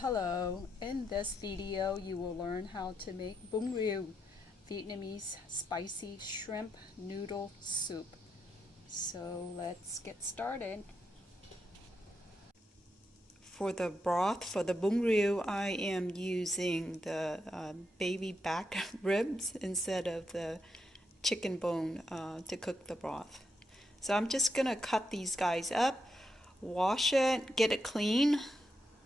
Hello, in this video you will learn how to make Bun Rieu, Vietnamese spicy shrimp noodle soup. So let's get started. For the broth, for the Bun Rieu, I am using the baby back ribs instead of the chicken bone to cook the broth. So I'm just gonna cut these guys up, wash it, get it clean,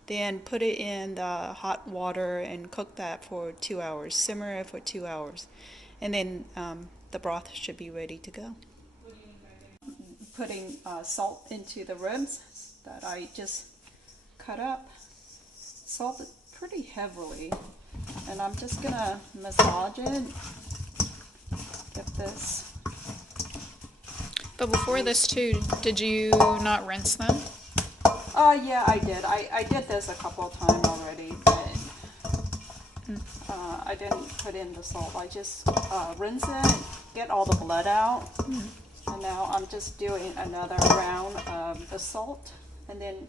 then put it in the hot water and cook that for 2 hours. Simmer it for 2 hours. And then the broth should be ready to go. Putting salt into the ribs that I just cut up. Salt it pretty heavily. And I'm just gonna massage it. Get this. But before this too, did you not rinse them? Yeah, I did. I did this a couple of times already, but I didn't put in the salt. I just rinse it, get all the blood out, and now I'm just doing another round of the salt, and then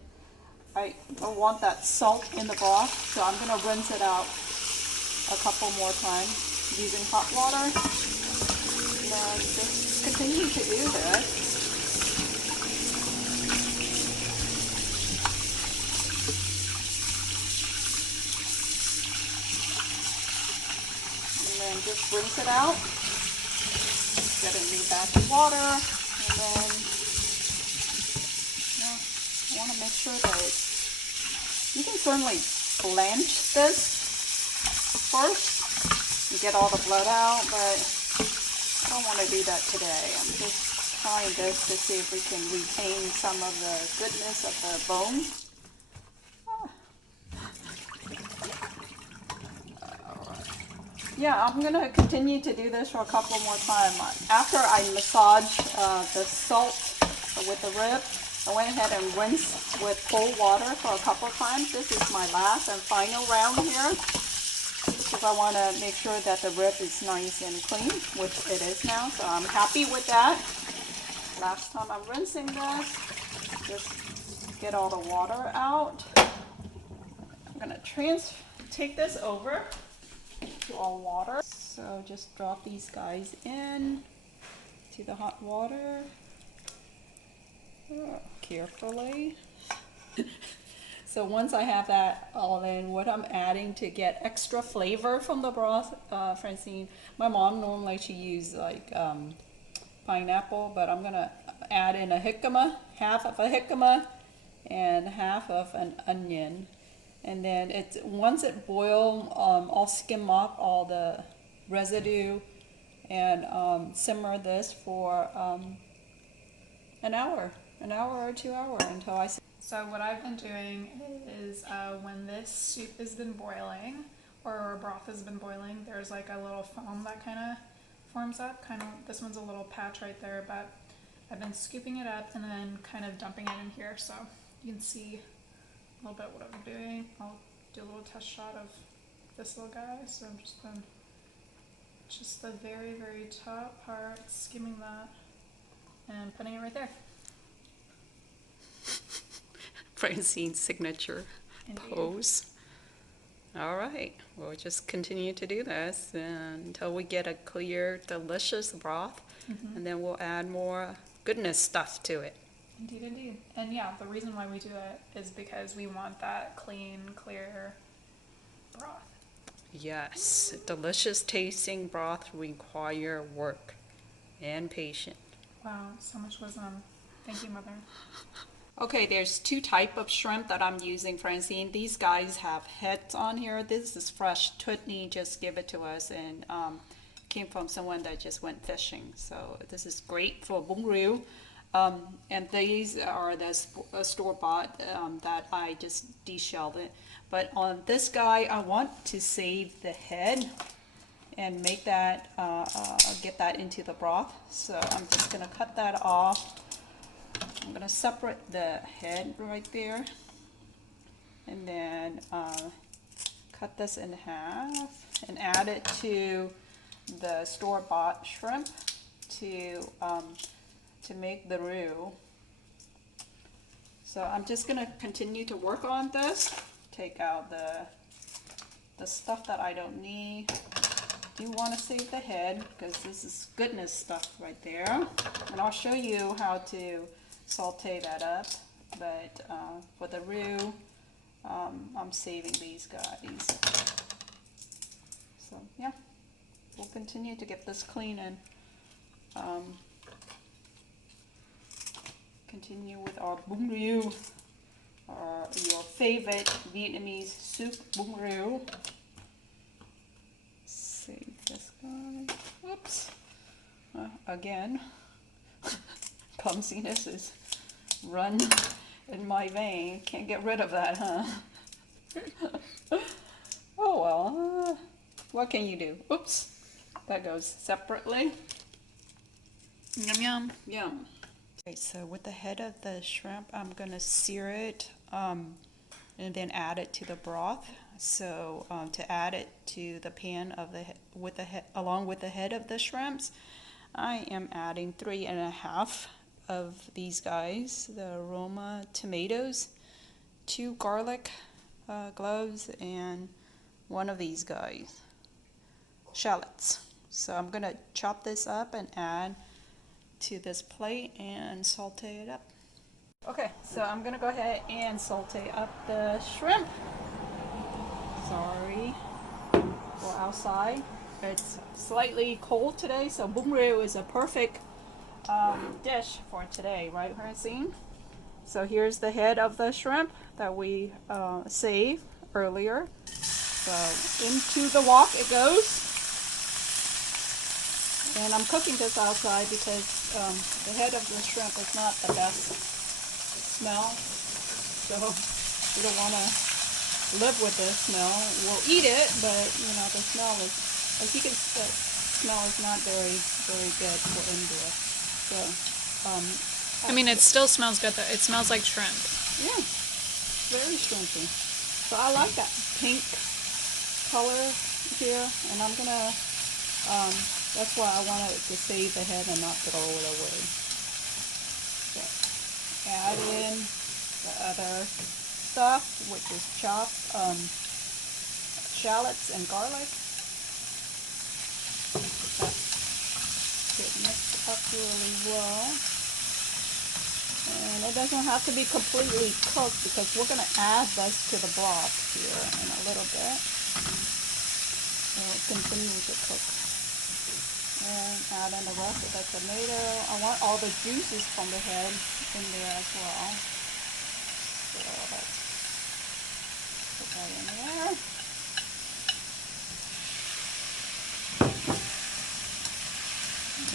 I want that salt in the broth, so I'm going to rinse it out a couple more times using hot water, and then just continue to do this. And then just rinse it out, get a new batch of water, and then I want to make sure that you can certainly blanch this first and get all the blood out, but I don't want to do that today. I'm just trying this to see if we can retain some of the goodness of the bone. Yeah, I'm going to continue to do this for a couple more times. After I massage the salt with the rib, I went ahead and rinsed with cold water for a couple times. This is my last and final round here, because I want to make sure that the rib is nice and clean, which it is now. So I'm happy with that. Last time I'm rinsing this, just get all the water out. I'm going to take this over to all water. So just drop these guys in to the hot water carefully. So once I have that all in, what I'm adding to get extra flavor from the broth, Francine, my mom normally she uses like pineapple, but I'm gonna add in a jicima, half of a jicima and half of an onion. And then once it boils, I'll skim off all the residue and simmer this for an hour or 2 hours until I. So what I've been doing is when this soup has been boiling or broth has been boiling, there's like a little foam that kind of forms up. This one's a little patch right there, but I've been scooping it up and then kind of dumping it in here so you can see a little bit what I'm doing. I'll do a little test shot of this little guy. So I'm just putting just the very, very top part, skimming that and putting it right there. Francine's signature pose. All right, we'll just continue to do this until we get a clear, delicious broth, and then we'll add more goodness stuff to it. Indeed, indeed. And yeah, the reason why we do it is because we want that clean, clear broth. Yes, delicious tasting broth require work and patience. Wow, so much wisdom. Thank you, Mother. Okay, there's two types of shrimp that I'm using, Francine. These guys have heads on here. This is fresh. Tutney just gave it to us and came from someone that just went fishing. So this is great for Bun Rieu. And these are the store-bought that I just deshelled it. But on this guy, I want to save the head and make that, get that into the broth. So I'm just gonna cut that off. I'm gonna separate the head right there, and then cut this in half and add it to the store-bought shrimp to make the roux. So I'm just gonna continue to work on this take out the stuff that I don't need. You want to save the head because this is goodness stuff right there. And I'll show you how to saute that up. But for the roux, I'm saving these guys. So yeah, we'll continue to get this clean and continue with our Bun Rieu, your favorite Vietnamese soup, Bun Rieu. Save this guy. Whoops. Again, clumsiness is run in my vein. Can't get rid of that, huh? Oh well. What can you do? Oops. That goes separately. Yum yum. Yum. Okay, so with the head of the shrimp, I'm gonna sear it and then add it to the broth. So to add it to the pan of the along with the head of the shrimps, I am adding 3.5 of these guys, the Roma tomatoes, 2 garlic cloves, and 1 of these guys, shallots. So I'm gonna chop this up and add to this plate and saute it up. Okay, so I'm gonna go ahead and saute up the shrimp. Sorry, we're outside. It's slightly cold today, so Bun Rieu is a perfect dish for today, right, Francine? So here's the head of the shrimp that we saved earlier. So into the wok it goes. And I'm cooking this outside because the head of the shrimp is not the best smell. So we don't want to live with the smell. We'll eat it, but you know, the smell is, as you can smell, is not very good for indoor. So I mean, it still smells good though. It smells like shrimp. yeah, very shrimpy. So I like that pink color here, and I'm gonna that's why I wanted to save the head and not throw it away. So add in the other stuff, which is chopped shallots and garlic. That should mix up really well. And it doesn't have to be completely cooked because we're going to add this to the broth here in a little bit. So continue to cook. And add in the rest of the tomato. I want all the juices from the head in there as well. So let's put that in there.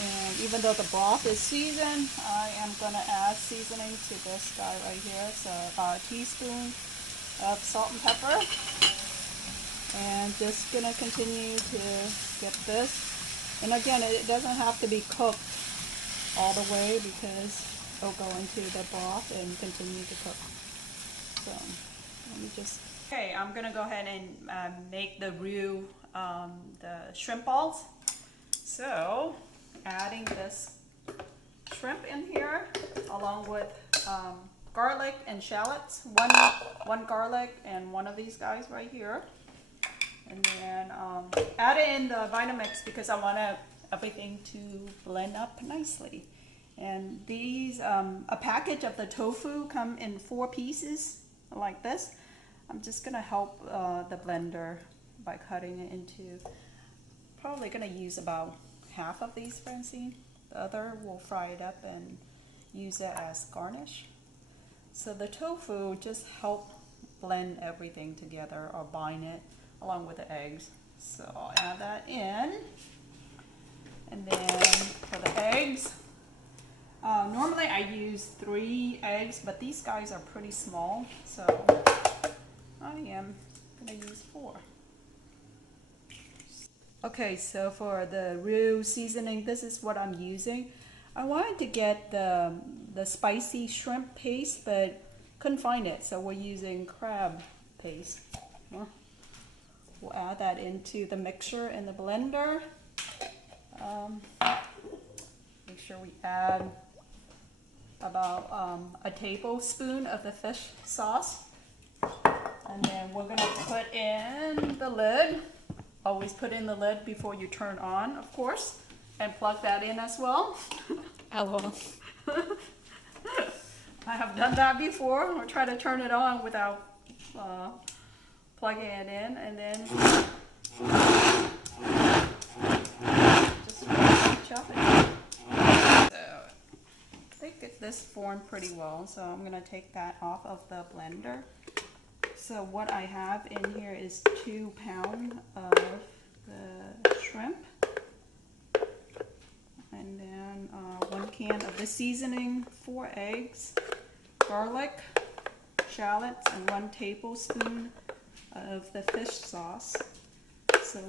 And even though the broth is seasoned, I am going to add seasoning to this guy right here. So about a teaspoon of salt and pepper. And just going to continue to get this. And again, it doesn't have to be cooked all the way because it'll go into the broth and continue to cook. So let me just... Okay, I'm going to go ahead and make the roux, the shrimp balls. So adding this shrimp in here along with garlic and shallots, one garlic and 1 of these guys right here, and then add in the Vietnamese because I want everything to blend up nicely. And these a package of the tofu come in 4 pieces like this. I'm just gonna help the blender by cutting it into, probably gonna use about half of these, Francine. The other we'll fry it up and use it as garnish. So the tofu just help blend everything together or bind it along with the eggs. So I'll add that in. And then for the eggs, normally I use 3 eggs, but these guys are pretty small, so I am gonna use 4. Okay, so for the roux seasoning, this is what I'm using. I wanted to get the spicy shrimp paste, but couldn't find it, so we're using crab paste. We'll add that into the mixture in the blender. Make sure we add about a tablespoon of the fish sauce. And then lid. Always put in the lid before you turn on, of course, and plug that in as well. LOL. I have done that before, or try to turn it on without plugging it in, and then just chop it. So I think this formed pretty well, so I'm gonna take that off of the blender. So what I have in here is 2 pounds of the shrimp, and then 1 can of the seasoning, 4 eggs, garlic, shallots, and 1 tablespoon of the fish sauce. So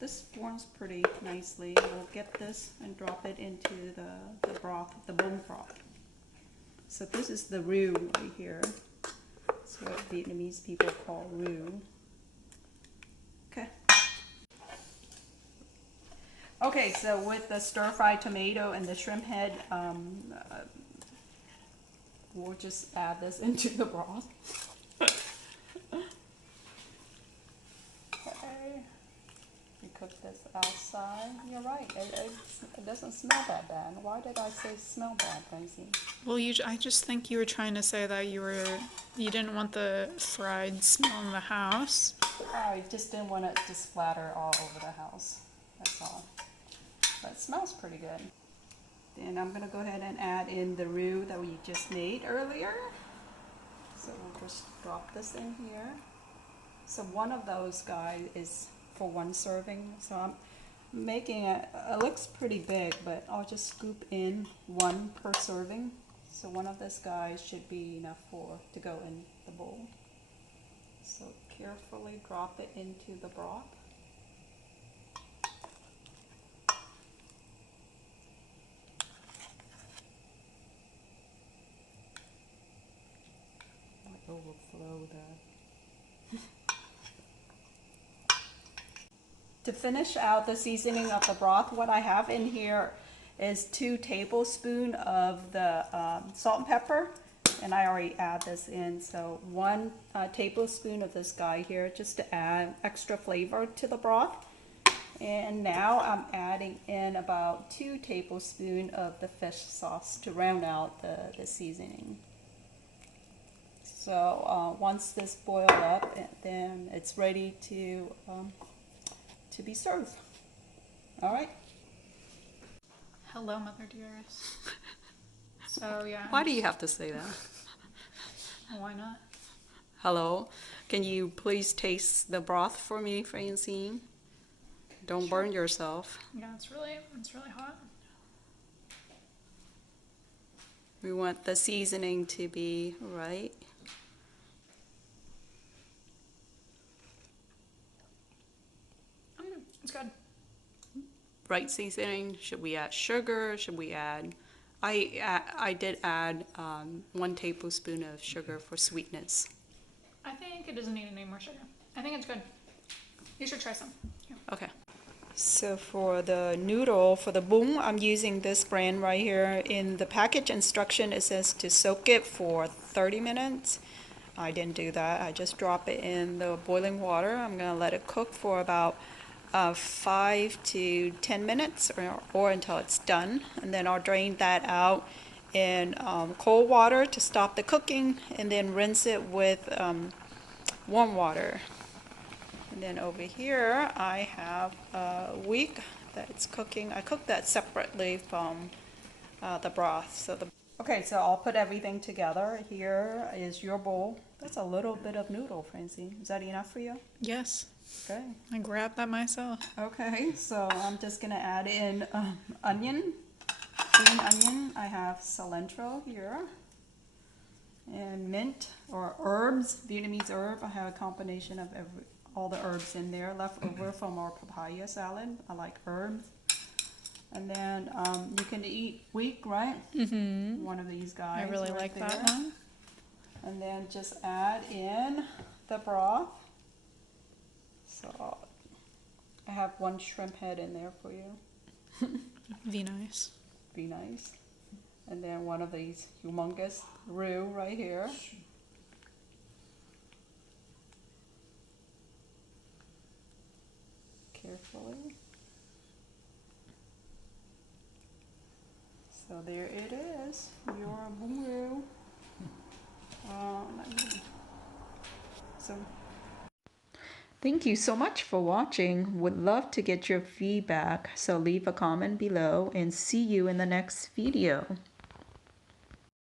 this forms pretty nicely. We'll get this and drop it into the broth, the bone broth. So this is the roux right here. That's what Vietnamese people call roux. Okay. Okay, so with the stir-fried tomato and the shrimp head, we'll just add this into the broth. Okay. We cook this outside. You're right. It doesn't smell that bad. Why did I say smell bad, Francine? Well, I just think you were trying to say that you didn't want the fried smell in the house. I just didn't want it to splatter all over the house. That's all. But it smells pretty good. Then I'm gonna go ahead and add in the roux that we just made earlier. So we'll just drop this in here. So one of those guys is for 1 serving. So I'm making it looks pretty big, but I'll just scoop in 1 per serving. So one of this guys should be enough to go in the bowl. So carefully drop it into the broth. Overflow the To finish out the seasoning of the broth, what I have in here is 2 tablespoons of the salt and pepper, and I already add this in. So 1 tablespoon of this guy here, just to add extra flavor to the broth. And now I'm adding in about 2 tablespoons of the fish sauce to round out the seasoning. So once this boils up, then it's ready to be served. All right. Hello, Mother Dearest. So yeah. Why do you have to say that? Why not? Hello. Can you please taste the broth for me, Francine? Don't burn yourself. Yeah, it's really hot. We want the seasoning to be right. It's good. Right seasoning. Should we add sugar? Should we add? I did add 1 tablespoon of sugar for sweetness. I think it doesn't need any more sugar. I think it's good. You should try some. Here. Okay. So for the noodle, for the bun, I'm using this brand right here. In the package instruction, it says to soak it for 30 minutes. I didn't do that. I just drop it in the boiling water. I'm gonna let it cook for about 5 to 10 minutes or until it's done, and then I'll drain that out in cold water to stop the cooking, and then rinse it with warm water. And then over here I have a week that's cooking. I cook that separately from the broth. Okay, so I'll put everything together. Here is your bowl. That's a little bit of noodle, Francine. Is that enough for you? Yes. Okay. I grabbed that myself. Okay, so I'm just gonna add in onion, green onion. I have cilantro here, and mint or herbs, Vietnamese herb. I have a combination of all the herbs in there left over from our papaya salad. I like herbs. And then you can eat weak, right? Mm-hmm. One of these guys. I really right like there. that one. And then just add in the broth. So I have 1 shrimp head in there for you. Be nice. Be nice. And then 1 of these humongous roux right here. carefully. So there it is, your Bun Rieu. Thank you so much for watching. Would love to get your feedback, so leave a comment below and see you in the next video.